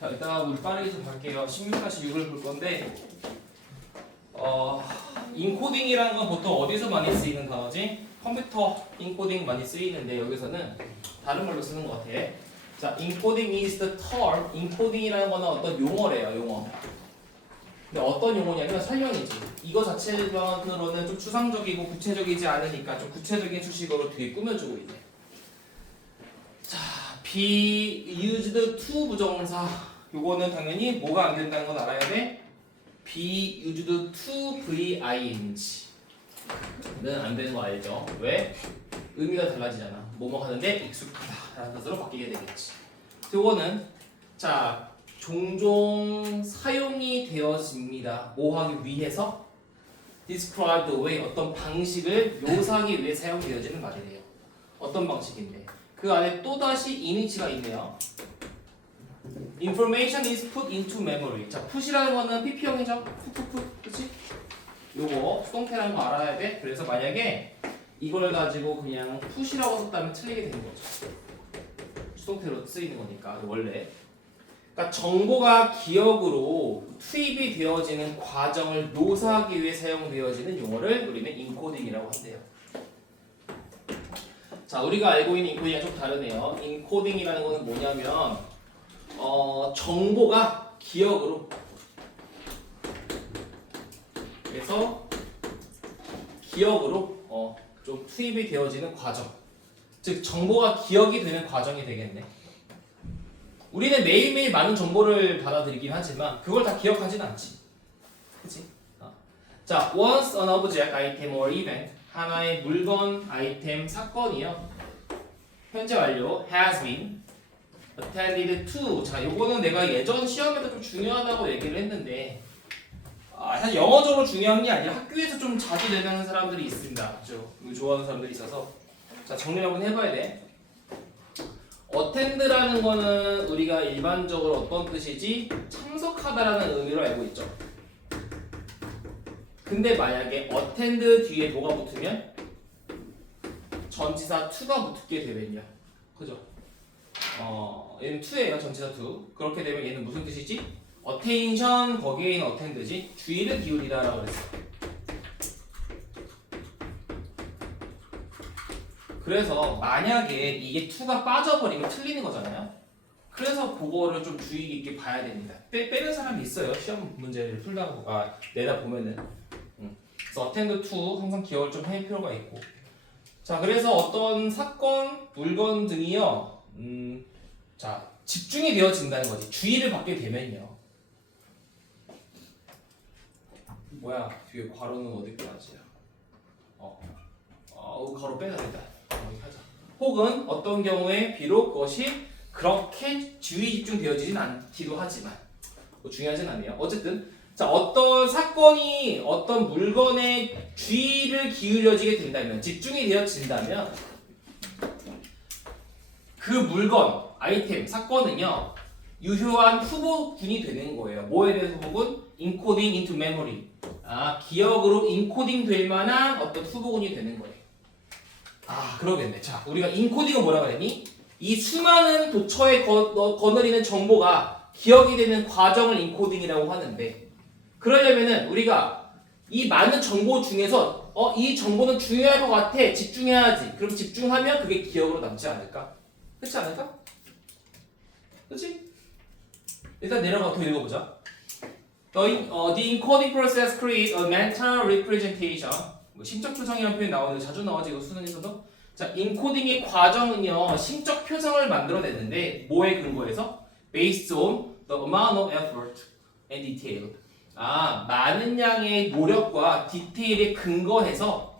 자, 일단 우리 빠르게 좀 갈게요. 16-6을 볼 건데 인코딩이라는 건 보통 어디서 많이 쓰이는 단어지? 컴퓨터 인코딩 많이 쓰이는데 여기서는 다른 말로 쓰는 것 같아. 자, encoding is the term. 인코딩이라는 거는 어떤 용어래요, 용어. 근데 어떤 용어냐면 설명이지. 이거 자체만으로는 좀 추상적이고 구체적이지 않으니까 좀 구체적인 수식어로 뒤에 꾸며주고 있네. 자, be used to 부정사. 요거는 당연히 뭐가 안 된다는 건 알아야 돼. be used to ving. 는 안 되는 거 알죠? 왜? 의미가 달라지잖아. 뭐뭐 하는데 익숙하다라는 것으로 바뀌게 되겠지. 요거는 자 종종 사용이 되어집니다. 뭐 하기 위해서? describe the way 어떤 방식을 묘사하기 위해 사용되어지는 말이래요. 어떤 방식인데? 그 안에 또다시 이니치가 있네요. Information is put into memory. 자, put이라는 거는 PP형이죠? 풋, 그치? 요거 수동태라는 거 알아야 돼. 그래서 만약에 이걸 가지고 그냥 put이라고 썼다면 틀리게 되는 거죠. 수동태로 쓰이는 거니까 원래. 그러니까 정보가 기억으로 투입이 되어지는 과정을 묘사하기 위해 사용되어지는 용어를 우리는 인코딩이라고 한대요. 자, 우리가 알고 있는 인코딩이랑 좀 다르네요. 인코딩이라는 거는 뭐냐면 정보가 기억으로 그래서 기억으로 좀 투입이 되어지는 과정. 즉 정보가 기억이 되는 과정이 되겠네. 우리는 매일매일 많은 정보를 받아들이긴 하지만 그걸 다 기억하진 않지. 그치? 자, once an object, item or event 하나의 물건, 아이템, 사건이요. 현재 완료 has been attended to. 자, 요거는 내가 예전 시험에도 좀 중요하다고 얘기를 했는데 사실 영어적으로 중요한 게 아니라 학교에서 좀 자주 내는 사람들이 있습니다. 그죠? 이거 좋아하는 사람들이 있어서 자, 정리 한번 해봐야 돼. attend라는 거는 우리가 일반적으로 어떤 뜻이지? 참석하다라는 의미로 알고 있죠. 근데 만약에 attend 뒤에 뭐가 붙으면 전치사 to가 붙게 되면요. 그죠? 얘는 to예요. 전치사 to. 그렇게 되면 얘는 무슨 뜻이지? attention 거기에 있는 attend지. 주의를 기울이다라고 그랬어. 그래서 만약에 이게 to가 빠져버리면 틀리는 거잖아요. 그래서 그거를 좀 주의 깊게 봐야 됩니다. 빼는 사람이 있어요. 시험 문제를 풀다가 내다 보면은. 그래서 attend to 항상 기억을 좀 할 필요가 있고. 자, 그래서 어떤 사건, 물건 등이요. 자, 집중이 되어진다는 거지. 주의를 받게 되면요. 뭐야? 뒤에 괄호는 어디까지야? 괄호 빼야 된다. 하자. 혹은 어떤 경우에 비록 그것이 그렇게 주의 집중되어지진 않기도 하지만 뭐 중요하진 않네요. 어쨌든 자, 어떤 사건이 어떤 물건에 주의를 기울여지게 된다면 집중이 되어진다면 그 물건, 아이템, 사건은요 유효한 후보군이 되는 거예요. 뭐에 대해서 후보군? encoding into memory. 기억으로 인코딩 될 만한 어떤 후보군이 되는 거예요. 그러겠네. 자, 우리가 인코딩은 뭐라고 했니? 이 수많은 도처에 거느리는 정보가 기억이 되는 과정을 인코딩이라고 하는데 그러려면은 우리가 이 많은 정보 중에서 이 정보는 중요할 것 같아. 집중해야지. 그럼 집중하면 그게 기억으로 남지 않을까? 그렇지 않을까? 그렇지? 일단 내려가 더 읽어보자. The encoding process creates a mental representation. 심적 표정이라는 표현이 나오는데 자주 나오지 이거 수능에서도. 자, 인코딩의 과정은요 심적 표정을 만들어내는데 뭐에 근거해서? Based on the amount of effort and detail. 많은 양의 노력과 디테일에 근거하여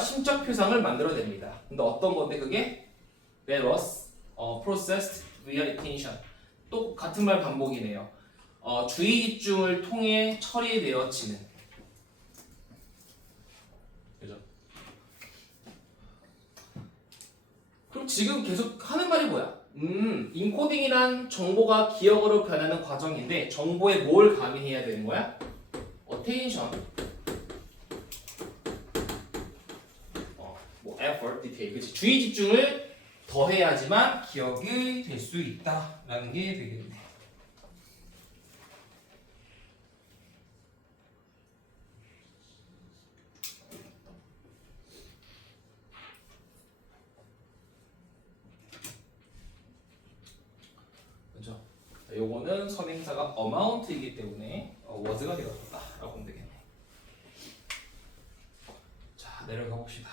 심적 표상을 만들어냅니다. 근데 어떤 건데 그게? That was processed via attention. 또 같은 말 반복이네요. 주의 집중을 통해 처리되어지는. 그죠? 그럼 지금 계속 하는 말이 뭐야? 인코딩이란 정보가 기억으로 변하는 과정인데 정보에 뭘 가미해야 되는 거야? attention, effort, detail. 그치? 주의 집중을 더해야지만 기억이 될 수 있다라는 게 되겠네. 그죠? 요거는 선행사가 amount이기 때문에 was가 되었다라고 보면 되겠네. 자, 내려가 봅시다.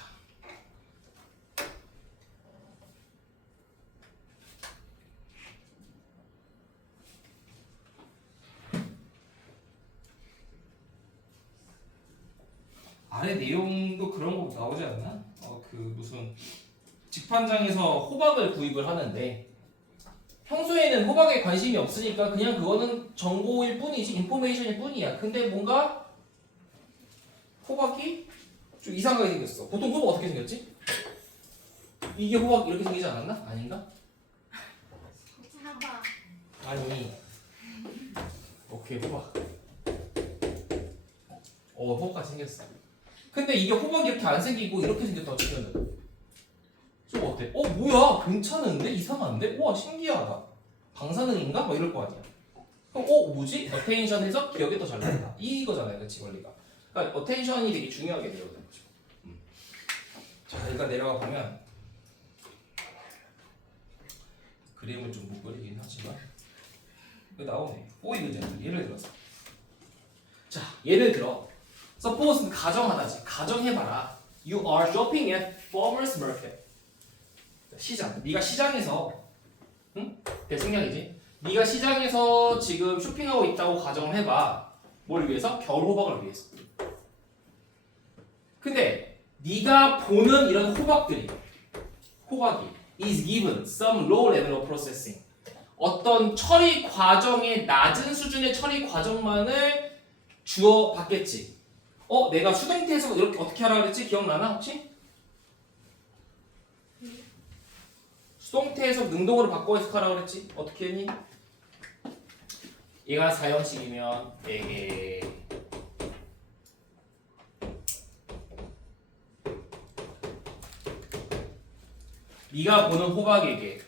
아래 내용도 그런 거 나오지 않나? 그 무슨 직판장에서 호박을 구입을 하는데 평소에는 호박에 관심이 없으니까 그냥 그거는 정보일 뿐이지 인포메이션일 뿐이야. 근데 뭔가 호박이 좀 이상하게 생겼어. 보통 호박 어떻게 생겼지? 이게 호박 이렇게 생기지 않았나? 아닌가? 아니 오케이 호박 호박같이 생겼어. 근데 이게 호박이 이렇게 안 생기고 이렇게 생겼다고 치면은 좀 어때? 뭐야 괜찮은데? 이상한데? 우와 신기하다. 방사능인가? 뭐 이럴 거 아니야. 그럼 뭐지? 어테인션에서 기억이 더 잘 난다. 이거잖아요 그치 원리가. 그러니까 어테인션이 되게 중요하게 되거든. 자 일단 내려가 보면 그림을 좀 못 그리긴 하지만 이거 나오네. 포이그젠 예를 들어서 자 예를 들어 suppose 가정하다지. 가정해봐라. You are shopping at farmers market. 시장. 네가 시장에서 응? 대승량이지. 네가 시장에서 지금 쇼핑하고 있다고 가정을 해봐. 뭘 위해서? 겨울 호박을 위해서. 근데 네가 보는 이런 호박이 is given some low level of processing. 어떤 처리 과정의 낮은 수준의 처리 과정만을 주어 받겠지. 내가 수동태에서 이렇게 어떻게 하라 그랬지? 기억나나 혹시? 수동태에서 능동으로 바꿔 해석하라 그랬지? 어떻게 했니? 얘가 4형식이면 얘게 네가 보는 호박에게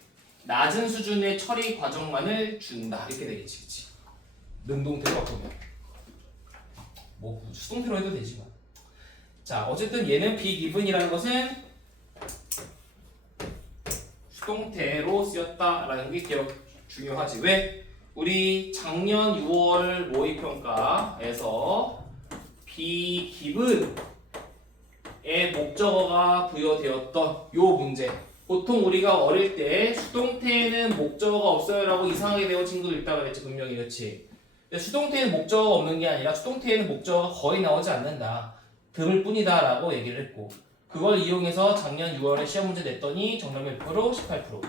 낮은 수준의 처리 과정만을 준다 이렇게 되겠지, 그치? 능동태로 바꾸면 뭐 수동태로 해도 되지만 자 어쨌든 얘는 be given이라는 것은 수동태로 쓰였다라는 게 기억 중요하지. 왜? 우리 작년 6월 모의평가에서 be given의 목적어가 부여되었던 요 문제. 보통 우리가 어릴 때 수동태에는 목적어가 없어요 라고 이상하게 배운 친구들 있다 그랬지 분명히. 그렇지? 근데 수동태에는 목적어가 없는 게 아니라 수동태에는 목적어가 거의 나오지 않는다. 드물 뿐이다 라고 얘기를 했고 그걸 이용해서 작년 6월에 시험 문제 냈더니 정답 몇 프로? 18%.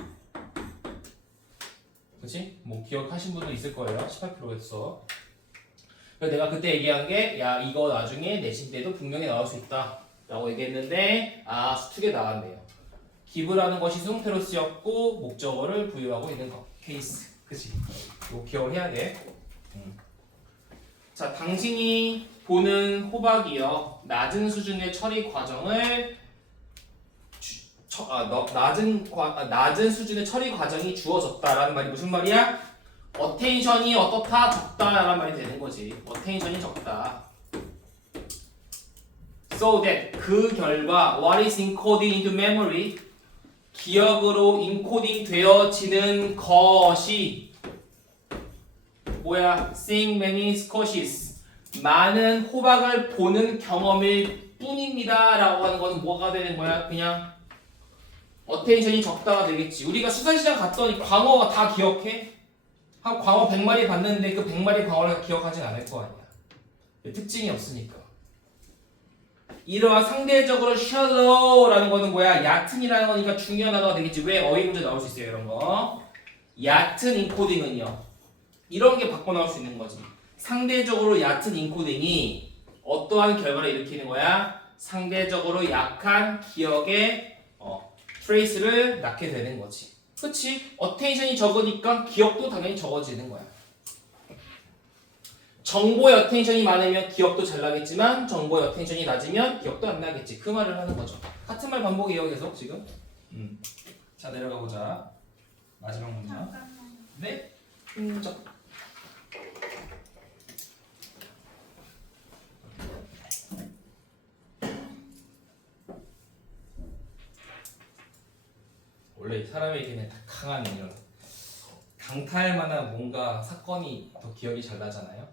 그치? 뭐 기억하신 분도 있을 거예요. 18%였어. 그래서 내가 그때 얘기한 게 야 이거 나중에 내신 때도 분명히 나올 수 있다 라고 얘기했는데 수특에 나왔네요. 기브라는 것이 수동태로 쓰였고 목적어를 부여하고 있는 거. 케이스. 그치? 이거 기억을 해야 돼. 자, 당신이 보는 호박이요. 낮은 수준의 처리 과정을 낮은 수준의 처리 과정이 주어졌다라는 말이 무슨 말이야? 어텐션이 어떻다 적다라는 말이 되는 거지. 어텐션이 적다. So that 그 결과 what is encoded into memory 기억으로 인코딩 되어지는 것이 뭐야? Seeing many squashes 많은 호박을 보는 경험일 뿐입니다 라고 하는 거는 뭐가 되는 거야? 그냥 어텐션이 적다가 되겠지. 우리가 수산시장 갔더니 광어 다 기억해? 한 광어 100마리 봤는데 그 100마리 광어를 기억하진 않을 거 아니야. 특징이 없으니까. 이러한 상대적으로 shallow라는 거는 뭐야? 얕은이라는 거니까 중요한 단어가 되겠지. 왜? 어휘 문제 나올 수 있어요 이런 거. 얕은 인코딩은요. 이런 게 바꿔 나올 수 있는 거지. 상대적으로 얕은 인코딩이 어떠한 결과를 일으키는 거야? 상대적으로 약한 기억의 트레이스를 낳게 되는 거지. 그치? 어텐션이 적으니까 기억도 당연히 적어지는 거야. 정보의 어텐션이 많으면 기억도 잘 나겠지만 정보의 어텐션이 낮으면 기억도 안 나겠지. 그 말을 하는 거죠. 같은 말 반복이에요 계속 지금. 자 내려가 보자. 마지막 문제. 잠깐만요. 네? 자. 원래 사람에게는 강한 이런 강타할 만한 뭔가 사건이 더 기억이 잘 나잖아요.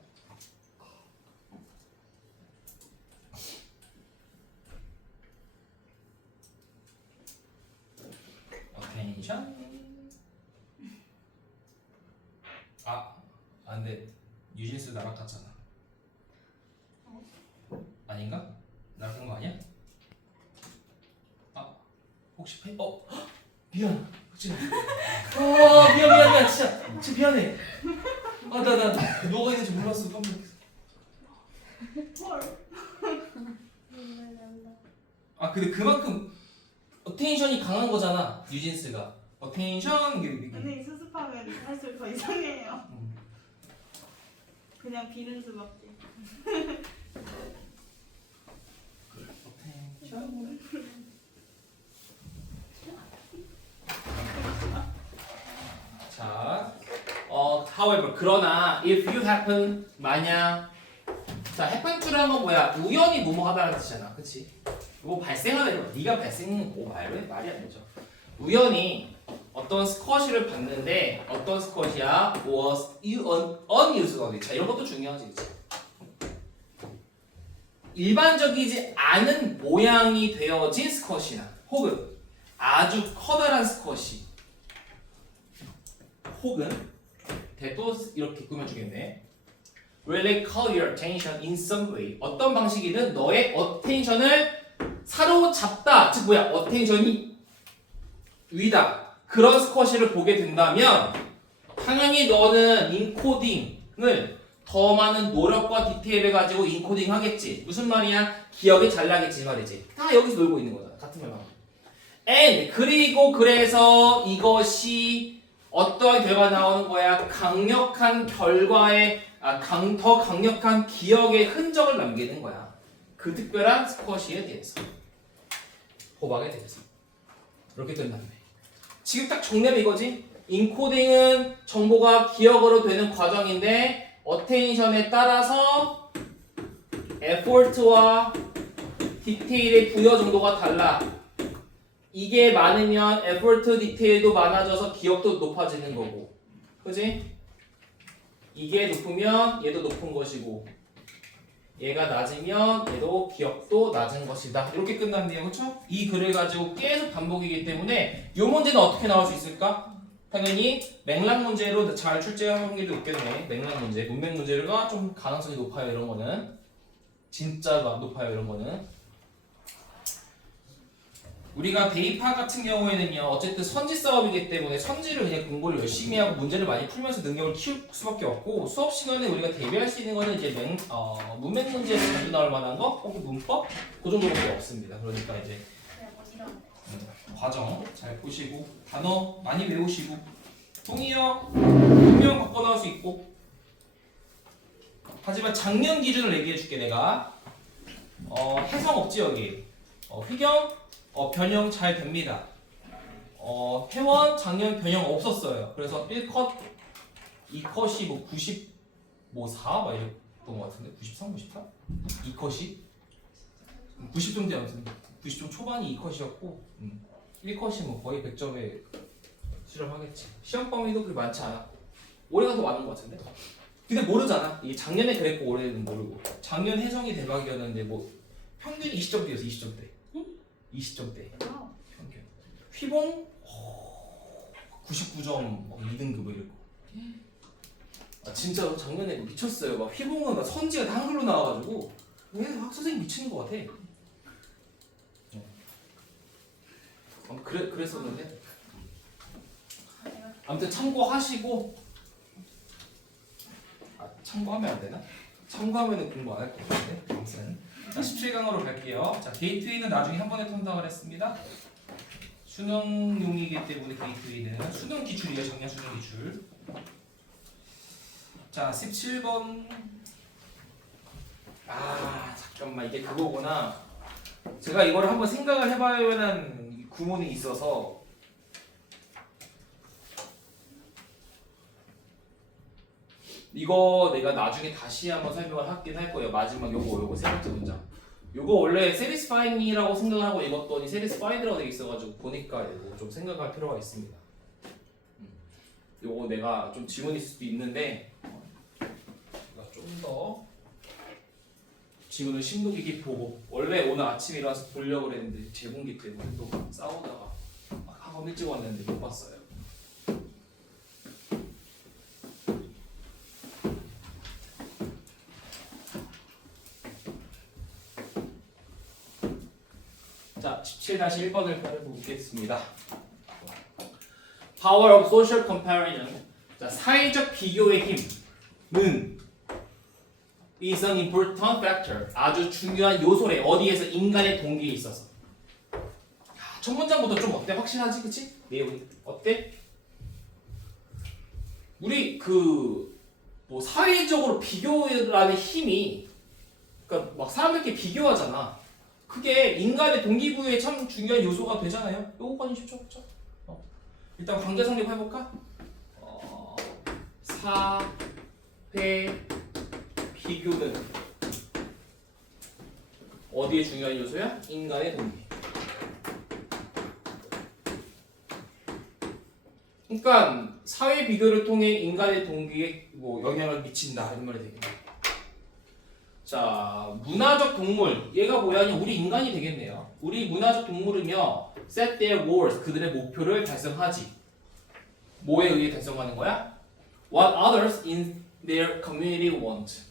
어텐션. 근데 뉴진스 날아갔잖아. 아닌가? 날아간 거 아니야? 혹시 헉! 미안. 진짜. 미안. 진짜 미안해. 나 누가 있는지 몰랐어. 깜짝 놀랐어. 헐. 근데 그만큼 어텐션이 강한 거잖아. 뉴진스가. 어텐션 선생님 수습하면 할수록 더 이상해요. 그냥 비는 수밖에. 어텐션. 자, however 그러나 if you happen 만약 자 happen to라는 건 뭐야? 우연히 뭐뭐하다라는 뜻이잖아, 그렇지? 뭐 발생하는 거, 네가 발생은 뭐 말이 안 되죠. 우연히 어떤 스쿼시를 봤는데 어떤 스쿼시야? was unusual. 자 이런 것도 중요하지, 그렇지? 일반적이지 않은 모양이 되어진 스쿼시나 혹은 아주 커다란 스쿼시 혹은 또 이렇게 꾸며주겠네. Really call your attention in some way. 어떤 방식이든 너의 어텐션을 사로잡다. 즉 뭐야? 어텐션이 위다. 그런 스쿼시를 보게 된다면 당연히 너는 인코딩을 더 많은 노력과 디테일을 가지고 인코딩 하겠지. 무슨 말이야? 기억이 잘 나겠지 말이지. 다 여기서 놀고 있는 거잖아. 같은 말만. And 그리고 그래서 이것이 어떠한 결과가 나오는 거야? 강력한 결과에 더 강력한 기억의 흔적을 남기는 거야. 그 특별한 스쿼시에 대해서 호박에 대해서 이렇게 끝났네. 지금 딱 정리하면 이거지. 인코딩은 정보가 기억으로 되는 과정인데 어텐션에 따라서 에포트와 디테일의 부여 정도가 달라. 이게 많으면 에포트 디테일도 많아져서 기억도 높아지는 거고, 그지? 이게 높으면 얘도 높은 것이고 얘가 낮으면 얘도 기억도 낮은 것이다. 이렇게 끝났네요, 그렇죠? 이 글을 가지고 계속 반복이기 때문에 이 문제는 어떻게 나올 수 있을까? 당연히 맥락 문제로 잘 출제할 확률이 높겠네. 맥락 문제, 문맥 문제가 좀 가능성이 높아요. 이런 거는 진짜 높아요. 이런 거는 우리가 대입학 같은 경우에는요, 어쨌든 선지 싸움이기 때문에 선지를 그냥 공부를 열심히 하고 문제를 많이 풀면서 능력을 키울 수밖에 없고, 수업 시간에 우리가 대비할 수 있는 거는 이제 문맥 문제에서 자주 나올 만한 거, 혹은 문법 그 정도밖에 없습니다. 그러니까 이제 과정 잘 보시고 단어 많이 외우시고 동의어 분명 바꿔 나올 수 있고. 하지만 작년 기준을 얘기해 줄게. 내가 해석 없지 여기. 휘경 변형 잘 됩니다. 회원 작년 변형 없었어요. 그래서 1컷, 2컷이 뭐 90, 뭐 4? 막 이랬던 것 같은데 93, 94? 2컷이? 90점대 아무튼 90점 초반이 2컷이었고 1컷이 뭐 거의 100점에 수렴하겠지. 시험 범위도 그렇게 많지 않아. 올해가 더 많은 것 같은데? 근데 모르잖아. 이게 작년에 그랬고 올해는 모르고. 작년 혜성이 대박이었는데 뭐 평균이 20점대였어. 20점대. 20점대 평균. 휘봉 99점 2등급 이랬고. 진짜 작년에 미쳤어요. 막 휘봉은 막 선지가 다 한글로 나와가지고 왜 학선생님 미치는 것 같아. 그랬었는데 아무튼 참고하시고. 참고하면 안 되나? 참고하면은 공부 안 할 것 같은데. 아무튼 자 17강으로 갈게요. 자 게이트웨이는 나중에 한 번에 통과를 했습니다. 수능용이기 때문에 게이트웨이는 수능 기출이에요. 작년 수능 기출. 자 17번. 잠깐만, 이게 그거구나. 제가 이걸 한번 생각을 해봐야 하는 구문이 있어서 이거 내가 나중에 다시 한번 설명을 하긴 할 거예요. 마지막 요거 세 번째 문장. 요거 원래 satisfying이라고 생각을 하고 읽었더니 satisfied라고 돼 있어가지고 보니까 이거 좀 생각할 필요가 있습니다. 요거 내가 좀 지문일 수도 있는데 제가 좀 더 지문을 심도 깊게 보고 원래 오늘 아침에 일어나서 보려고 그랬는데 재분기 때문에 또 싸우다가 막 학원 일찍 왔는데 못 봤어요. 자, 17-1번을 보겠습니다. Power of social comparison. 자, 사회적 비교의 힘은 is an important factor. 아주 중요한 요소래. 어디에서? 인간의 동기에 있어서. 첫 문장부터 좀 어때? 확실하지, 그치? 내용이 어때? 우리 뭐 사회적으로 비교라는 힘이, 그러니까 막 사람들끼리 비교하잖아. 그게 인간의 동기부여에 참 중요한 요소가 되잖아요. 요거까지 쉽죠, 그렇죠? 일단 관계 성립 해볼까? 사회 비교는 어디에 중요한 요소야? 인간의 동기. 그러니까 사회 비교를 통해 인간의 동기에 뭐 영향을 미친다 이런 말이 되겠네. 자, 문화적 동물. 얘가 뭐야? 우리 인간이 되겠네요. 우리 문화적 동물은요, set their goals. 그들의 목표를 달성하지. 뭐에 의해 달성하는 거야? What others in their community want.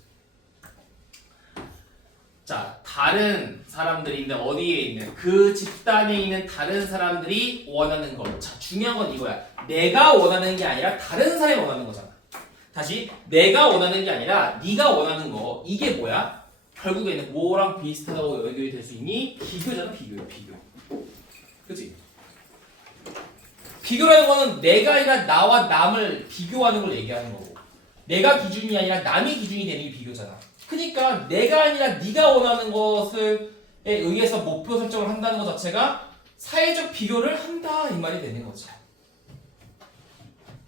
자, 다른 사람들인데 어디에 있는 그 집단에 있는 다른 사람들이 원하는 것. 자, 중요한 건 이거야. 내가 원하는 게 아니라 다른 사람이 원하는 거잖아. 다시 내가 원하는 게 아니라 네가 원하는 거. 이게 뭐야? 결국에는 뭐랑 비슷하다고 연결이 될 수 있니? 비교잖아. 비교. 그치? 비교라는 거는 내가 아니라 나와 남을 비교하는 걸 얘기하는 거고, 내가 기준이 아니라 남이 기준이 되는 게 비교잖아. 그러니까 내가 아니라 네가 원하는 것에 의해서 목표 설정을 한다는 것 자체가 사회적 비교를 한다 이 말이 되는 거죠.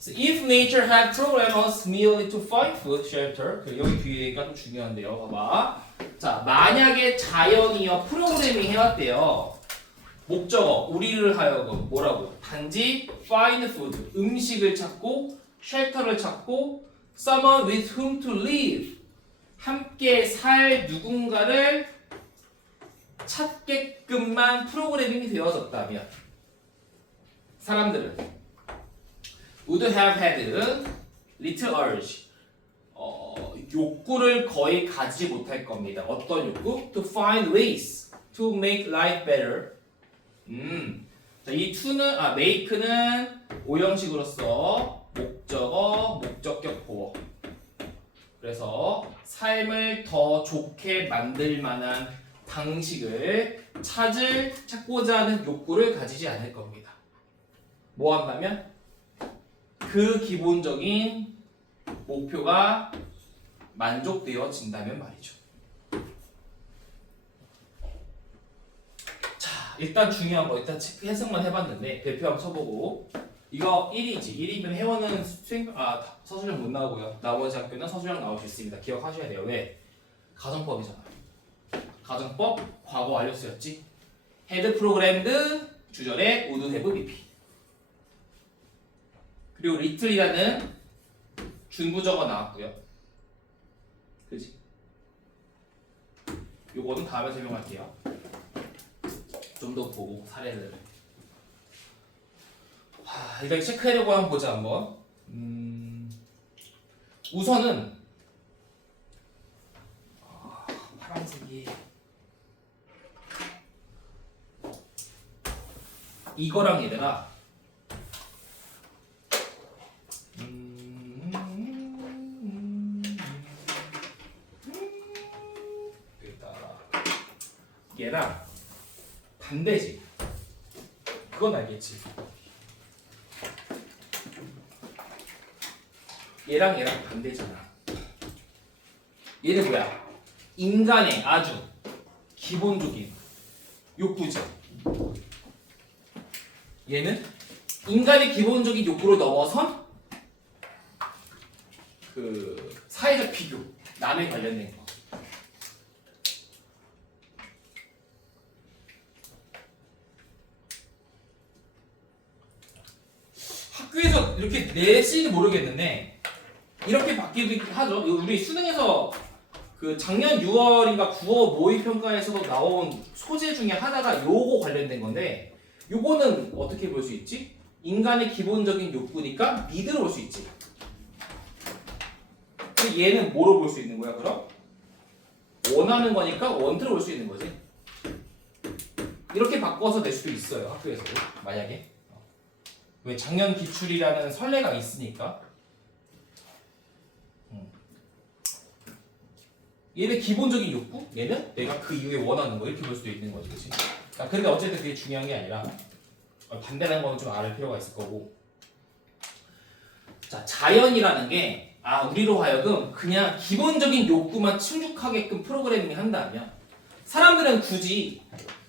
So if nature had programmed us merely to find food, shelter. 여기 뒤에가 좀 중요한데요. 봐봐. 자, 만약에 자연이요 프로그래밍 해왔대요. 목적어 우리를 하여금 뭐라고? 단지 find food 음식을 찾고 shelter를 찾고 someone with whom to live 함께 살 누군가를 찾게끔만 프로그래밍이 되어졌다면 사람들은 would have had little urge 욕구를 거의 가지지 못할 겁니다. 어떤 욕구? To find ways to make life better. 자, 이 to는 make는 오형식으로서 목적어, 목적격 보어. 그래서 삶을 더 좋게 만들 만한 방식을 찾고자 하는 욕구를 가지지 않을 겁니다. 뭐 한다면? 그 기본적인 목표가 만족되어진다면 말이죠. 자, 일단 중요한 거 일단 해석만 해봤는데 배표 한번 쳐보고 이거 1이지. 1이면 회원은 서술형 못 나오고요. 나머지 학교는 서술형 나올 수 있습니다. 기억하셔야 돼요. 왜? 가정법이잖아. 가정법 과거 완료 쓰였지. had programmed 주절에 would have BP. 그리고 little이라는 준부정어 나왔고요. 그지? 요거는 다음에 설명할게요. 좀 더 보고 사례를. 일단 체크하려고 한번 보자 한번. 우선은 파란색이 이거랑 얘들아 얘랑 반대지. 그건 알겠지. 얘랑 반대잖아. 얘는 뭐야? 인간의 아주 기본적인 욕구죠. 얘는 인간의 기본적인 욕구를 넘어선 사회적 비교, 남에 관련된 거. 학교에서 이렇게 내실지 모르겠는데 이렇게 바뀌기도 하죠. 우리 수능에서 그 작년 6월인가 9월 모의평가에서도 나온 소재 중에 하나가 요거 관련된 건데 요거는 어떻게 볼 수 있지? 인간의 기본적인 욕구니까 미드로 볼 수 있지. 근데 얘는 뭐로 볼 수 있는 거야 그럼? 원하는 거니까 원트로 볼 수 있는 거지. 이렇게 바꿔서 낼 수도 있어요 학교에서 만약에. 왜 작년 기출이라는 선례가 있으니까. 얘는 기본적인 욕구, 얘는 내가 그 이후에 원하는 거 이렇게 볼 수도 있는 거지, 그렇지? 그러니까 어쨌든 그게 중요한 게 아니라 반대라는 거는 좀 알을 필요가 있을 거고. 자, 자연이라는 게 우리로 하여금 그냥 기본적인 욕구만 충족하게끔 프로그래밍 한다면 사람들은 굳이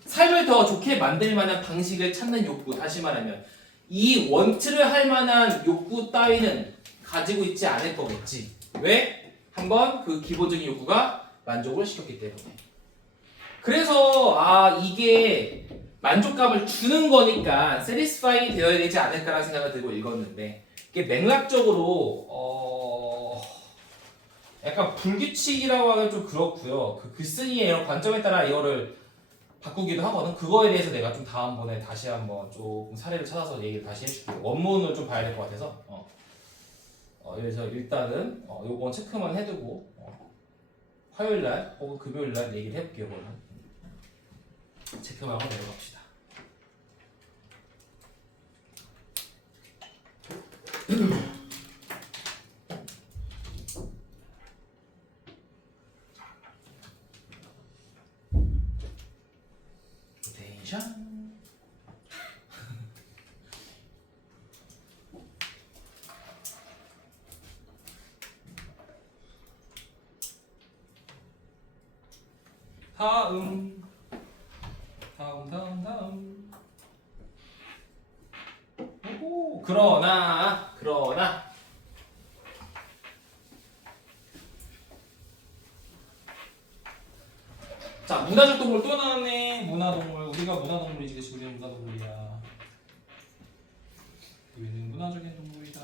삶을 더 좋게 만들 만한 방식을 찾는 욕구, 다시 말하면 이 원트를 할 만한 욕구 따위는 가지고 있지 않을 거겠지. 왜? 한번 그 기본적인 욕구가 만족을 시켰기 때문에. 그래서 이게 만족감을 주는 거니까 satisfying 되어야 되지 않을까라는 생각을 들고 읽었는데 이게 맥락적으로 약간 불규칙이라고 하면 좀 그렇고요. 그 글쓴이의 이런 관점에 따라 이거를 바꾸기도 하거든. 그거에 대해서 내가 좀 다음번에 다시 한번 조금 사례를 찾아서 얘기를 다시 해줄게요. 원문을 좀 봐야 될 것 같아서. 그래서 일단은 요건 체크만 해두고 화요일날 혹은 금요일날 얘기를 해볼게요. 그러면 체크만 하고 내려갑시다. 텐션. 다음. 오호. 그러나 자, 문화적 동물 또 나왔네. 문화동물. 우리가 문화동물이지, 그치? 우리는 문화동물이야. 우리는 문화적인 동물이다.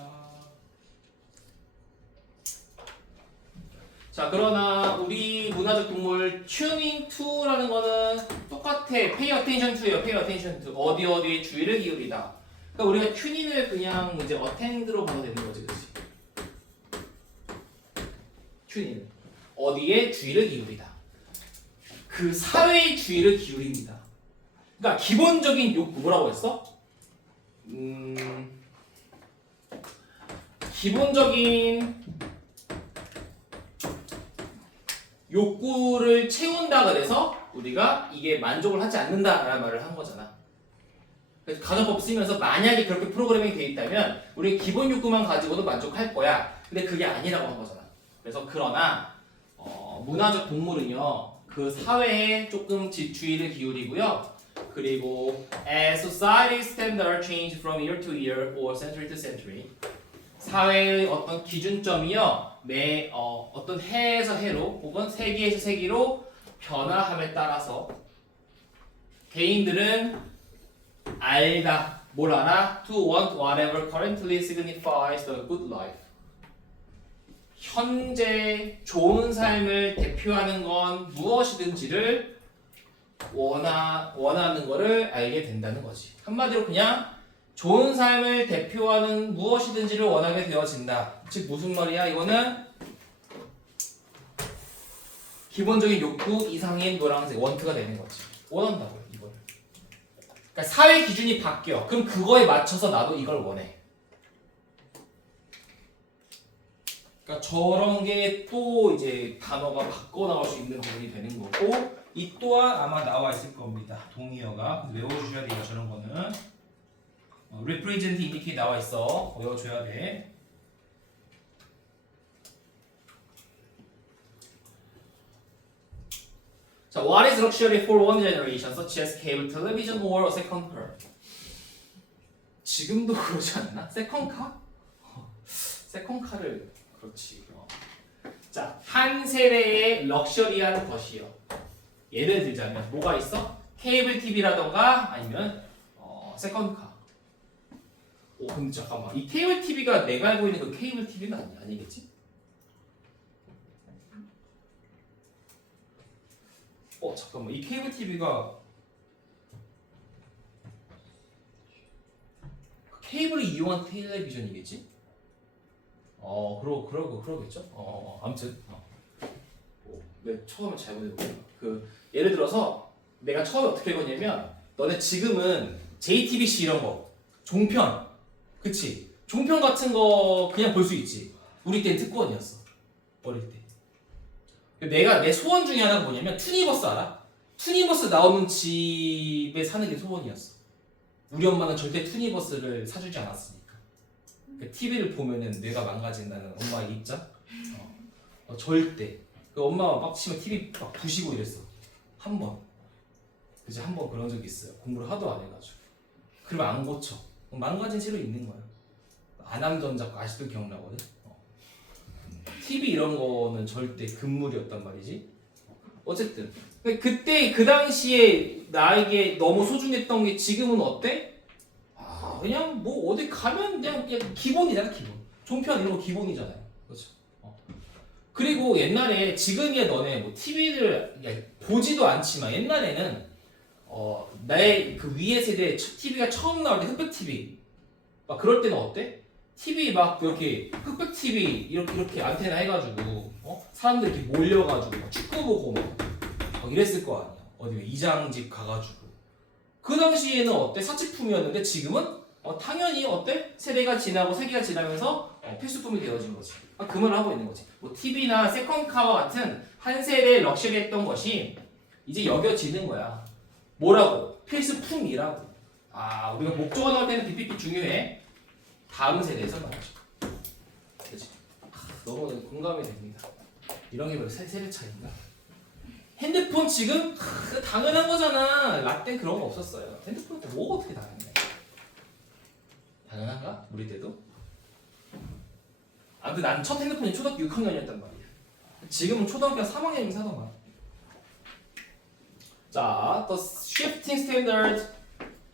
자, 그러나 우리 문화적 동물 tuning to라는 거는 똑같아. pay attention to예요. pay attention to. 어디에 주의를 기울이다. 그러니까 우리가 튜닝을 그냥 이제 attend로 봐도 되는 거지, 그렇지? 튜닝. 어디에 주의를 기울이다. 그 사회의 주의를 기울입니다. 그러니까 기본적인 욕구 뭐라고 했어? 기본적인 욕구를 채운다 그래서 우리가 이게 만족을 하지 않는다라는 말을 한 거잖아. 그래서 가정법 쓰면서 만약에 그렇게 프로그래밍이 돼 있다면 우리 기본 욕구만 가지고도 만족할 거야. 근데 그게 아니라고 한 거잖아. 그래서 그러나 문화적 동물은요 그 사회에 조금 주의를 기울이고요. 그리고 as society standard change from year to year or century to century 사회의 어떤 기준점이요 어떤 해에서 해로 혹은 세기에서 세기로 변화함에 따라서 개인들은 알다 뭘 알아? To want whatever currently signifies the good life 현재 좋은 삶을 대표하는 건 무엇이든지를 원하는 거를 알게 된다는 거지. 한마디로 그냥 좋은 삶을 대표하는 무엇이든지를 원하게 되어진다. 즉 무슨 말이야? 이거는 기본적인 욕구 이상인 노란색 원트가 되는 거지. 원한다고요, 이거를. 그러니까 사회 기준이 바뀌어. 그럼 그거에 맞춰서 나도 이걸 원해. 그러니까 저런 게 또 이제 단어가 바꿔 나올 수 있는 부분이 되는 거고 이 또한 아마 나와 있을 겁니다. 동의어가 외워주셔야 돼요. 저런 거는 represent, indicate 나와 있어. 외워줘야 돼. 자, what is luxury for one generation, such as cable television or a second car? 지금도 그러지 않나? 세컨카? 세컨카를 그렇지. 자, 한 세대의 럭셔리한 것이요. 예를 들자면 뭐가 있어? 케이블 TV라던가 아니면 세컨카. 오 근데 잠깐만 이 케이블 TV가 내가 알고 있는 그 케이블 TV는 아니겠지? 잠깐만 이 케이블 TV가 케이블을 이용한 텔레비전이겠지? 그러겠죠? 아무튼 내 처음에 잘못해보면 예를 들어서 내가 처음에 어떻게 읽었냐면 너네 지금은 JTBC 이런 거 종편 그치? 종편 같은 거 그냥 볼 수 있지. 우리 때는 특권이었어. 어릴 때. 내 소원 중에 하나가 뭐냐면 투니버스 알아? 투니버스 나오는 집에 사는 게 소원이었어. 우리 엄마는 절대 투니버스를 사주지 않았으니까. TV를 보면은 뇌가 망가진다는 엄마의 입장? 절대. 엄마가 막 치면 TV 막 부시고 이랬어. 한 번. 그치, 한 번 그런 적이 있어요. 공부를 하도 안 해가지고. 그러면 안 고쳐. 망가진 채로 있는 거야. 안암전자 아직도 기억나거든? TV 이런 거는 절대 금물이었단 말이지. 어쨌든. 그때, 그 당시에 나에게 너무 소중했던 게 지금은 어때? 그냥 뭐 어디 가면 그냥 기본이잖아, 기본. 종편 이런 거 기본이잖아요. 그렇죠? 그리고 옛날에 지금이야 너네 뭐 TV를 보지도 않지만 옛날에는 나의 그 위의 세대 TV가 처음 나올 때 흑백 TV 막 그럴 때는 어때? TV 막 이렇게 흑백 TV 이렇게 안테나 해가지고 사람들 이렇게 몰려가지고 막 축구 보고 막 이랬을 거 아니야. 어디 이장집 가가지고 그 당시에는 어때? 사치품이었는데 지금은 당연히 어때? 세대가 지나고 세기가 지나면서 필수품이 되어진 거지. 그 말을 하고 있는 거지. 뭐 TV나 세컨카와 같은 한 세대의 럭셔리했던 것이 이제 여겨지는 거야. 뭐라고? 필수품이라고. 우리가 목적어 나올 때는 PPT 중요해. 다음 세대에서 말하죠. 그렇지? 너무 공감이 됩니다. 이런 게 바로 세대 차이인가? 핸드폰 지금 당연한 거잖아. 라떼 그런 거 없었어요. 핸드폰 때 뭐가 어떻게 당연해? 당연한가? 우리 때도? 근데 난 첫 핸드폰이 초등학교 6학년이었단 말이야. 지금은 초등학교 3학년이면 사더만. 자, the shifting standard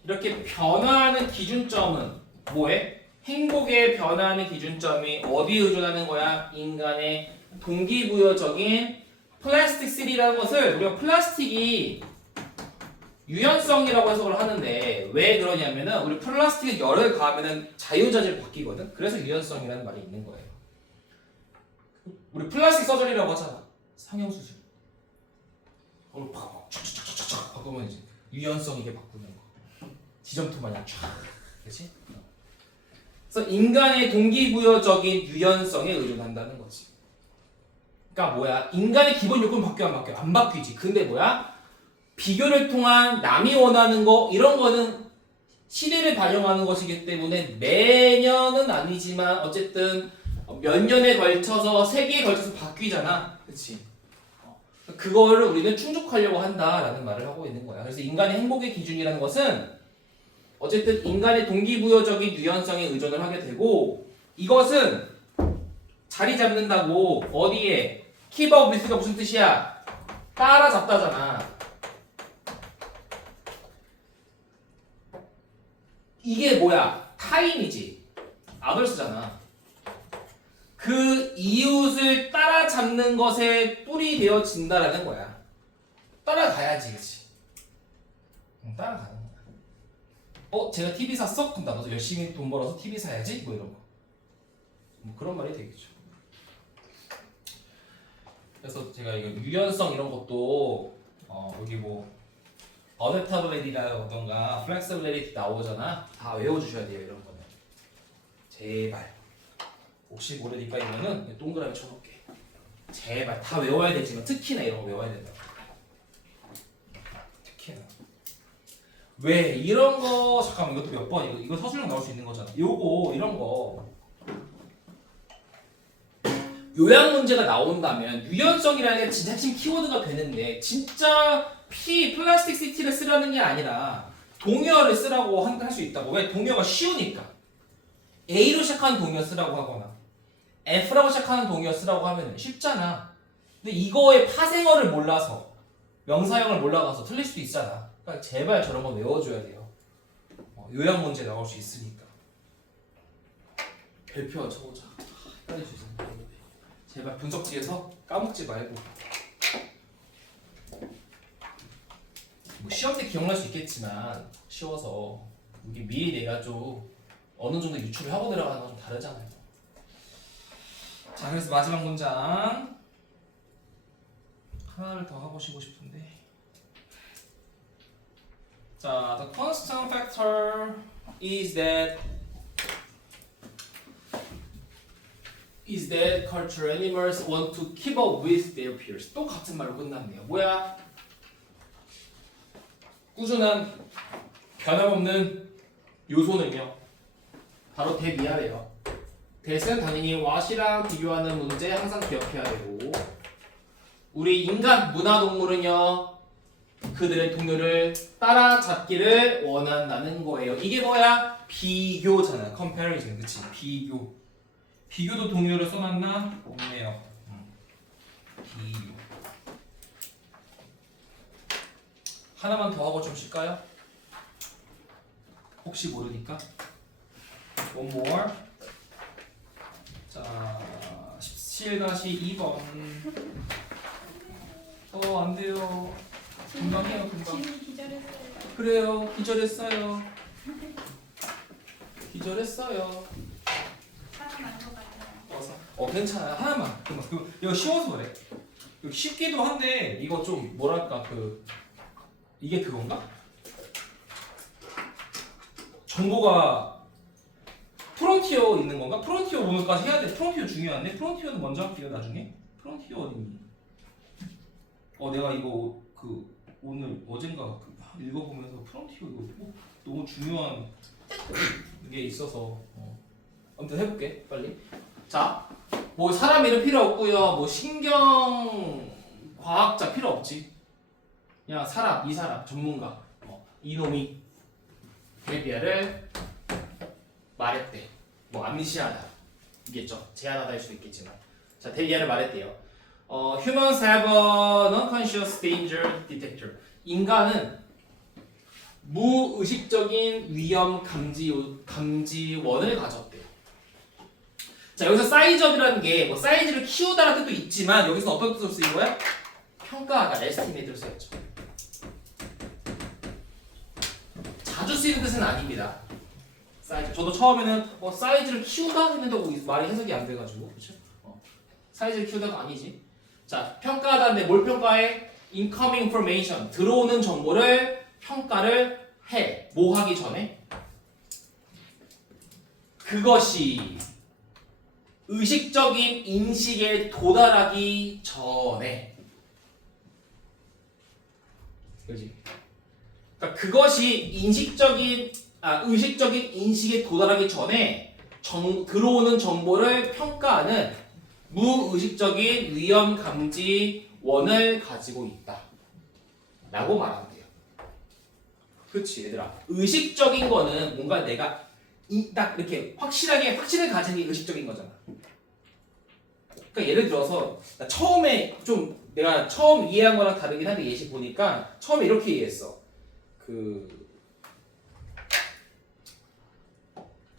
이렇게 변화하는 기준점은 뭐해? 행복의 변화하는 기준점이 어디에 의존하는 거야? 인간의 동기부여적인 플라스틱시티라는 것을 우리가 플라스틱이 유연성이라고 해석을 하는데 왜 그러냐면은 우리 플라스틱에 열을 가하면은 자유자재로 바뀌거든. 그래서 유연성이라는 말이 있는 거예요. 우리 플라스틱 서저리라고 하잖아. 상형수술. 촥촥촥촥 바꾸면 이제 유연성 있게 바꾸는 거. 지점토 마냥 촥. 그렇지? 그래서 인간의 동기부여적인 유연성에 의존한다는 거지. 그러니까 뭐야? 인간의 기본 요건은 바뀌어 안 바뀌어? 안 바뀌지. 근데 뭐야? 비교를 통한 남이 원하는 거 이런 거는 시대를 반영하는 것이기 때문에 매년은 아니지만 어쨌든 몇 년에 걸쳐서 세기에 걸쳐서 바뀌잖아. 그치? 그거를 우리는 충족하려고 한다라는 말을 하고 있는 거야. 그래서 인간의 행복의 기준이라는 것은 어쨌든 인간의 동기부여적인 유연성에 의존을 하게 되고 이것은 자리 잡는다고 어디에 keep up with가 무슨 뜻이야? 따라잡다잖아. 이게 뭐야? 타인이지. 아덜스잖아. 그 이웃을 따라잡는 것에 뿔이 되어진다라는 거야. 따라가야지, 그치? 따라가는 거야. 제가 TV 샀어? 그럼 나도 열심히 돈 벌어서 TV 사야지? 뭐 이런 거. 뭐 그런 말이 되겠죠. 그래서 제가 이거 유연성 이런 것도 여기 뭐 어댑터블리티라던가 플렉서블리티 나오잖아. 다 외워주셔야 돼요 이런 거는. 제발. 혹시 모르니까 이거는 동그라미 쳐놓을게. 제발 다 외워야 되지만 특히나 이런 거 외워야 된다. 특히나. 왜 이런 거 잠깐만 이것도 몇 번 이거 서술형 나올 수 있는 거잖아. 요거 이런 거. 요약 문제가 나온다면 유연성이라는 게 진짜 핵심 키워드가 되는데 진짜 플라스틱 시티를 쓰라는 게 아니라 동요를 쓰라고 할 수 있다고. 왜? 동요가 쉬우니까. A로 시작하는 동요 쓰라고 하거나 F라고 시작하는 동의어 쓰라고 하면 쉽잖아. 근데 이거의 파생어를 몰라서 명사형을 몰라가서 틀릴 수도 있잖아. 그러니까 제발 저런 거 외워줘야 돼요. 요약 문제 나올 수 있으니까. 별표 쳐보자. 헷갈릴 수 있으니까. 제발 분석지에서 까먹지 말고. 뭐 시험 때 기억날 수 있겠지만 쉬워서 이게 미리 내가 좀 어느 정도 유추를 하고 들어가는 건 좀 다르잖아요. 자, 그래서 마지막 문장 하나를 더 해보시고 싶은데. 자, the constant factor is that cultural animals want to keep up with their peers. 또 같은 말로 끝났네요. 뭐야? 꾸준한 변함없는 요소는요. 바로 대미하래요. 대는 당연히 what이랑 비교하는 문제 항상 기억해야 되고, 우리 인간 문화동물은요 그들의 동료를 따라잡기를 원한다는 거예요. 이게 뭐야? 비교잖아. comparison. 그치? 비교. 비교도 동료를 써놨나? 없네요. 비교. 하나만 더 하고 좀 쉴까요? 혹시 모르니까. One more. 자, 17-2번. 안 돼요. 금방 해요, 금방. 지금 기절했어요. 그래요, 기절했어요. 기절했어요. 사람 안것 같아요. 괜찮아요. 하나만. 금방. 이거 쉬워서 그래. 이거 쉽기도 한데 이거 좀 뭐랄까 이게 그건가? 정보가 프론티어 있는 건가? 프론티어 오늘까지 해야 돼. 프론티어 중요한데? 프론티어는 먼저 할게요, 나중에. 프론티어 어딨니? 내가 이거 오늘 어젠가 읽어보면서 프론티어 이거 너무 중요한 게 있어서 아무튼 해볼게, 빨리. 자, 뭐 사람 이름 필요 없고요. 뭐 신경 과학자 필요 없지. 그냥 사람, 이 사람, 전문가. 이놈이 데비아를 말했대. 뭐 암시하다 이겠죠. 제안하다일 수도 있겠지만. 자, 데비아를 말했대요. Humans have an unconscious danger detector. 인간은 무의식적인 위험 감지원을 가졌대요. 자, 여기서 사이즈업이라는 게 뭐 사이즈를 키우다라는 뜻도 있지만 여기서 어떤 뜻으로 쓰인 거야? 평가하다, 에스티메이트로 쓰였죠. 자주 쓰이는 뜻은 아닙니다. 사이즈. 저도 처음에는 사이즈를 키우다 했는데 말이 해석이 안 돼가지고, 그렇죠? 사이즈를 키우다가 아니지. 자, 평가하다인데 뭘 평가해? Incoming information. 들어오는 정보를 평가를 해. 뭐 하기 전에? 그것이 의식적인 인식에 도달하기 전에. 그렇지? 그러니까 그것이 의식적인 인식에 도달하기 전에 들어오는 정보를 평가하는 무의식적인 위험 감지원을 가지고 있다 라고 말한대요. 그렇지, 얘들아. 의식적인 거는 뭔가 내가 딱 이렇게 확실을 가진 게 의식적인 거잖아. 그러니까 예를 들어서 내가 처음 이해한 거랑 다르긴 한데 예시 보니까 처음에 이렇게 이해했어.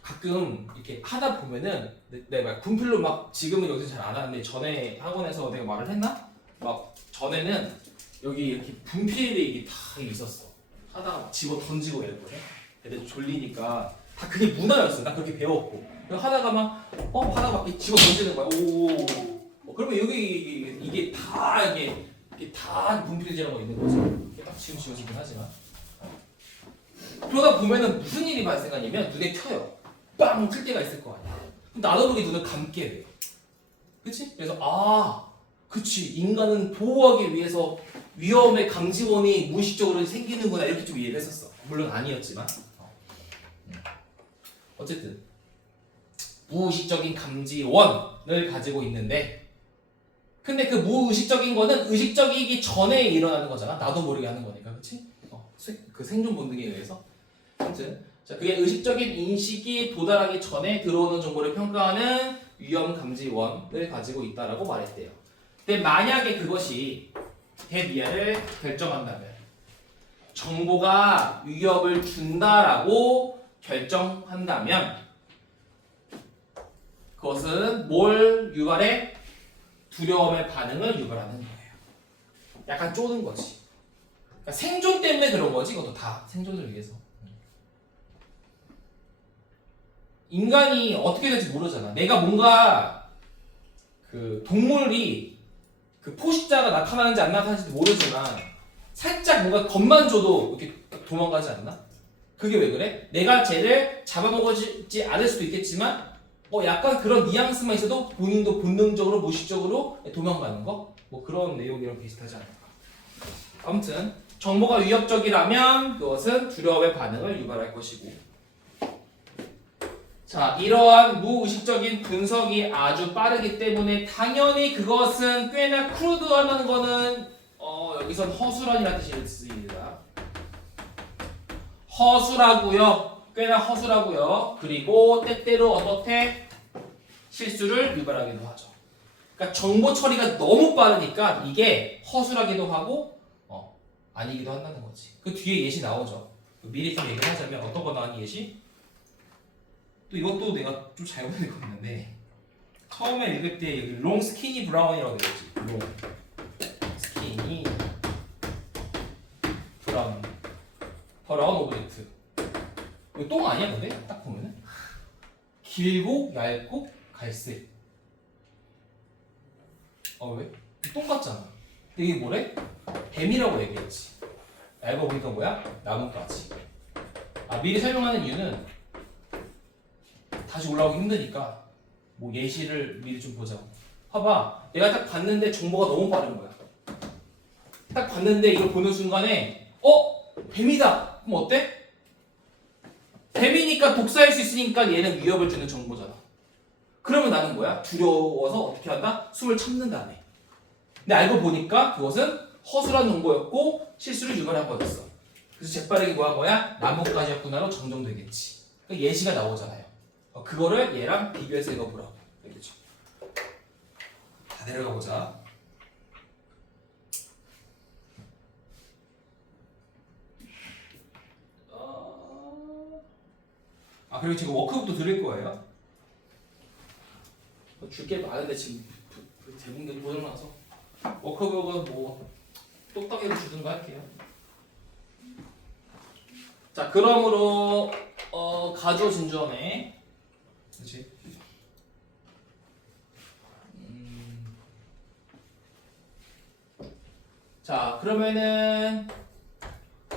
가끔 이렇게 하다 보면은 내가 분필로 막 지금은 여기서 잘 안 하는데 전에 학원에서 내가 말을 했나? 막 전에는 여기 이렇게 분필이 이게 다 있었어. 하다가 막 집어 던지고 이랬거든. 애들 졸리니까 다 그게 문화였어. 나 그렇게 배웠고. 하다가 막 이렇게 집어 던지는 거야. 오. 그러면 여기 이게 다 분필질하고 있는 거지. 이게 딱 지금 지워지긴 하지만. 그러다 보면은 무슨 일이 발생하냐면 눈에 켜요. 빵! 틀 때가 있을 거 아니야. 나도 모르게 눈을 감게 돼. 그치? 그래서 그치. 인간은 보호하기 위해서 위험의 감지원이 무의식적으로 생기는구나 이렇게 좀 이해를 했었어. 물론 아니었지만. 어쨌든 무의식적인 감지원을 가지고 있는데 근데 그 무의식적인 거는 의식적이기 전에 일어나는 거잖아. 나도 모르게 하는 거니까. 그치? 그 생존 본능에 의해서. 아무튼 자, 그게 의식적인 인식이 도달하기 전에 들어오는 정보를 평가하는 위험 감지원을 가지고 있다라고 말했대요. 근데 만약에 그것이 대미아를 결정한다면 정보가 위협을 준다라고 결정한다면 그것은 뭘 유발해? 두려움의 반응을 유발하는 거예요. 약간 쪼는 거지. 그러니까 생존 때문에 그런 거지. 이것도 다 생존을 위해서. 인간이 어떻게 될지 모르잖아. 내가 뭔가 그 동물이 그 포식자가 나타나는지 안 나타나는지 모르지만 살짝 뭔가 겁만 줘도 이렇게 도망가지 않나? 그게 왜 그래? 내가 쟤를 잡아먹지 않을 수도 있겠지만 약간 그런 뉘앙스만 있어도 본인도 본능적으로 무의식적으로 도망가는 거? 뭐 그런 내용이랑 비슷하지 않을까? 아무튼 정보가 위협적이라면 그것은 두려움의 반응을 유발할 것이고 자, 이러한 무의식적인 분석이 아주 빠르기 때문에 당연히 그것은 꽤나 크루드하다는 거는 여기선 허술한이라는 뜻이 쓰입니다. 허술하고요. 꽤나 허술하고요. 그리고 때때로 어떻게 실수를 유발하기도 하죠. 그러니까 정보 처리가 너무 빠르니까 이게 허술하기도 하고 아니기도 한다는 거지. 그 뒤에 예시 나오죠. 미리 좀 얘기를 하자면 어떤 거 나왔니 예시? 또 이것도 내가 좀 잘못 읽었는데 처음에 읽을 때 여기 롱 스키니 브라운이라고 되어 있지. 롱 스키니 브라운 브라운 오브젝트. 이거 똥 아니야 근데? 딱 보면은 길고 얇고 갈색. 왜? 똥 같잖아. 근데 이게 뭐래? 뱀이라고 얘기했지. 알고 보니까 뭐야? 나뭇가지. 미리 설명하는 이유는 다시 올라오기 힘드니까 뭐 예시를 미리 좀 보자고. 봐봐, 내가 딱 봤는데 정보가 너무 빠른 거야. 딱 봤는데 이걸 보는 순간에 뱀이다. 그럼 어때? 뱀이니까 독사일 수 있으니까 얘는 위협을 주는 정보잖아. 그러면 나는 뭐야? 두려워서 어떻게 한다? 숨을 참는다네. 근데 알고 보니까 그것은 허술한 정보였고 실수를 유발한 거였어. 그래서 재빠르게 뭐 한 거야? 나뭇가지였구나로 정정되겠지. 그러니까 예시가 나오잖아요. 그거를 얘랑 비교해서 읽어보라고. 알겠죠? 다 내려가 보자. 그리고 지금 워크북도 드릴 거예요. 줄 게 많은데 지금 대부분 고장나서 워크북은 뭐 똑딱이로 주든가 할게요. 자, 그러므로 가조 진전에 그렇지. 자, 그러면은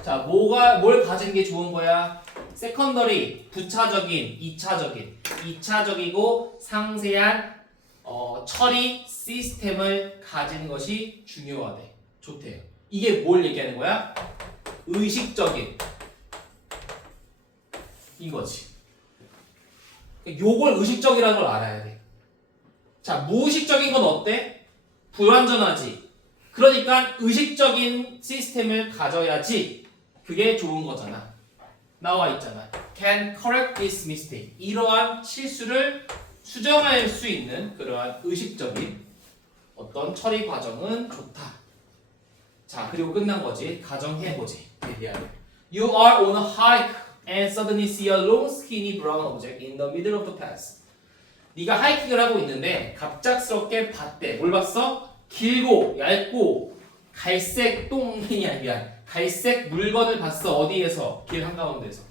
자, 뭘 가진 게 좋은 거야? 세컨더리, 부차적인, 2차적이고 상세한 처리 시스템을 가진 것이 중요하대. 좋대요. 이게 뭘 얘기하는 거야? 의식적인 이거지. 요걸 의식적이라는 걸 알아야 돼. 자, 무의식적인 건 어때? 불완전하지. 그러니까 의식적인 시스템을 가져야지 그게 좋은 거잖아. 나와 있잖아. Can correct this mistake. 이러한 실수를 수정할 수 있는 그러한 의식적인 어떤 처리 과정은 좋다. 자, 그리고 끝난 거지. 가정해보지. You are on a hike and suddenly see a long skinny brown object in the middle of the path. 네가 하이킹을 하고 있는데 갑작스럽게 봤대. 뭘 봤어? 길고 얇고 갈색 똥이 아니야. 갈색 물건을 봤어. 어디에서? 길 한가운데서.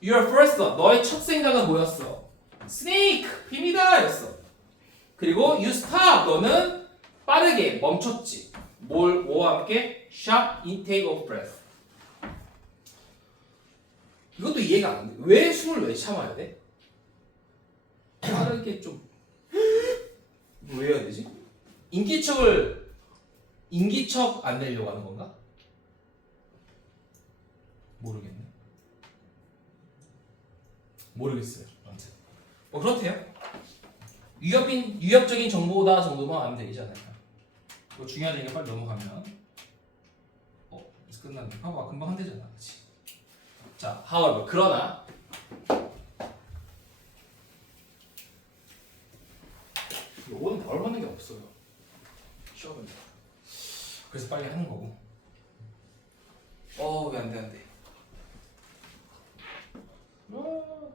Your first thought. 너의 첫 생각은 뭐였어? Snake! 뱀이다! 였어. 그리고 you stop. 너는 빠르게 멈췄지. 뭐와 함께? Sharp intake of breath. 이것도 이해가 안 돼. 왜 숨을 왜 참아야 돼? 빠르게 좀 뭐 해야 되지? 인기척 안 내려고 하는 건가? 모르겠어요. 아무튼 뭐 그렇대요. 위협적인 정보다 정도만 알면 되지 않을까? 뭐 중요하니까 빨리 넘어가면 이제 끝났네. 봐봐, 금방 한대잖아, 그렇지? 자, however, 그러나 요거는 나올 만한 게 없어요. 시험은. 그래서 빨리 하는 거고. 왜 안 돼, 안 돼. 됐어요.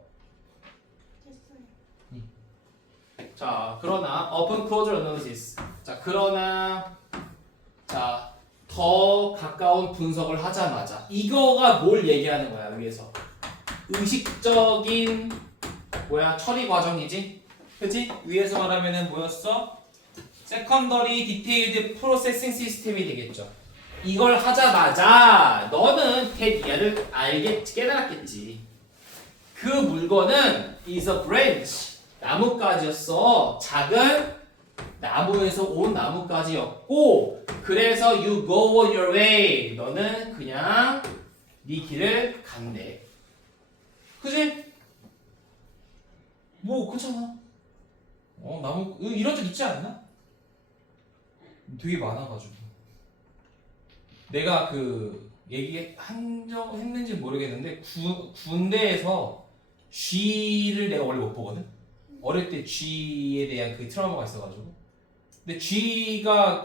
자, 그러나 open closure analysis. 자, 그러나 자, 더 가까운 분석을 하자마자 이거가 뭘 얘기하는 거야, 위에서. 의식적인 처리 과정이지? 그치? 위에서 말하면은 뭐였어? secondary detailed processing system이 되겠죠. 이걸 하자마자 너는 대비아를 깨달았겠지. 그 물건은 is a branch. 나뭇가지였어. 작은 나무에서 온 나뭇가지였고, 그래서 you go on your way. 너는 그냥 네 길을 간대. 그지? 뭐 그렇잖아. 나무 이런 적 있지 않나? 되게 많아가지고 내가 했는지 모르겠는데 군대에서 쥐를 내가 원래 못 보거든. 어릴 때 쥐에 대한 그 트라우마가 있어가지고. 근데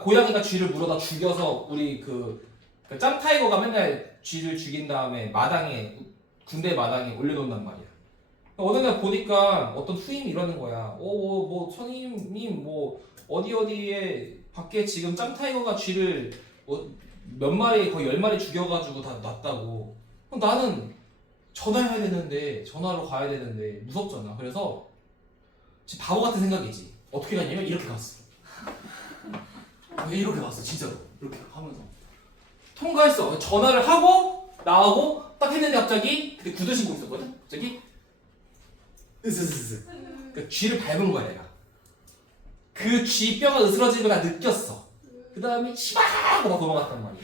고양이가 쥐를 물어다 죽여서 우리 짬타이거가 맨날 쥐를 죽인 다음에 군대 마당에 올려놓는단 말이야. 어느 날 보니까 어떤 후임이 이러는 거야. 뭐 선임님 어디에 밖에 지금 짬타이거가 쥐를 몇 마리 거의 10마리 죽여가지고 다 놨다고. 그럼 나는 전화로 가야 되는데 무섭잖아. 그래서 진짜 바보 같은 생각이지. 어떻게 갔냐면 이렇게 갔어. 왜 이렇게 갔어? 진짜로 이렇게 하면서 통과했어. 전화를 하고 나하고 딱 했는데 갑자기 그때 구두 신고 있었거든. 갑자기 으스스스. 그 쥐를 밟은 거야 내가. 그 쥐 뼈가 으스러지는 걸 느꼈어. 그 다음에 씨발 하고 막 도망갔단 말이야.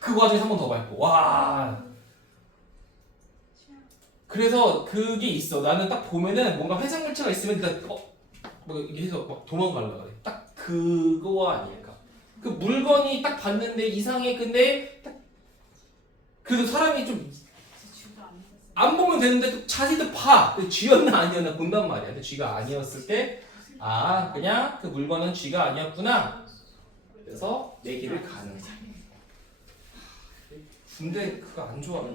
그 과정에서 한 번 더 밟고 와. 그래서 그게 있어. 나는 딱 보면은 뭔가 회상물체가 있으면 일단 뭐 이렇게 해서 막 도망가려고 그래. 딱 그거가 아닐까. 그 물건이 딱 봤는데 이상해. 근데 딱 그래도 사람이 좀 안 보면 되는데 또 자세히 또 봐. 쥐였나 아니었나 본단 말이야. 근데 쥐가 아니었을 때 그냥 그 물건은 쥐가 아니었구나. 그래서 내 길을 가는 거야. 군대 그거 안 좋아해.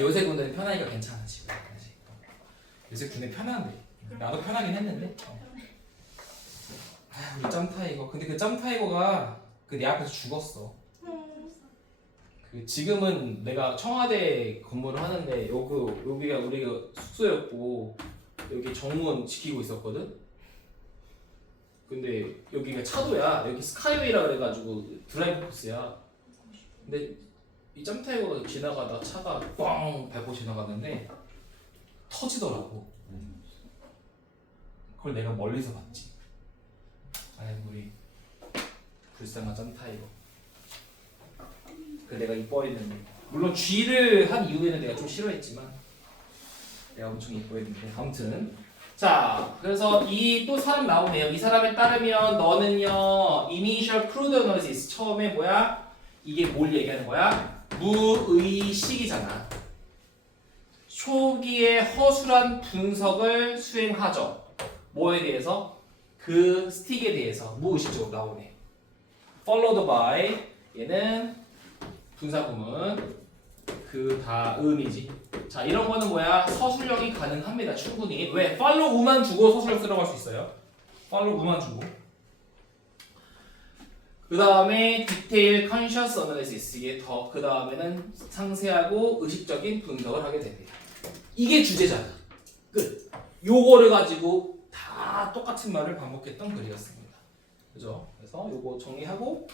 요새 군대는 편하니까 괜찮아 지금. 요새 군대 편한데. 나도 편하긴 했는데. 우리 짬타이거. 근데 그 짬타이거가 내 앞에서 죽었어. 지금은 내가 청와대 근무를 하는데 여기가 우리가 숙소였고 여기 정문 지키고 있었거든. 근데 여기가 차도야. 여기 스카이웨이라 그래가지고 드라이브 코스야. 근데 이 짬타이거가 지나가다 차가 꽝 밟고 지나갔는데 터지더라고. 그걸 내가 멀리서 봤지. 우리 불쌍한 짬타이거. 내가 이뻐했는데, 물론 쥐를 한 이후에는 내가 좀 싫어했지만 내가 엄청 이뻐했는데. 아무튼 자, 그래서 이 또 사람 나오네요. 이 사람에 따르면 너는요 initial crude analysis, 처음에 이게 뭘 얘기하는 거야? 무의식이잖아. 초기에 허술한 분석을 수행하죠. 뭐에 대해서? 그 스틱에 대해서 무의식적으로 나오네. followed by, 얘는 분사구문, 그 다음이지. 자, 이런 거는 서술형이 가능합니다. 충분히. 왜? follow 우만 주고 서술형 쓰라고 할 수 있어요. follow 우만 주고. 그 다음에 detail conscious analysis, 이게 그 다음에는 상세하고 의식적인 분석을 하게 됩니다. 이게 주제잖아. 끝. 요거를 가지고 다 똑같은 말을 반복했던 글이었습니다. 그죠? 그래서 요거 정리하고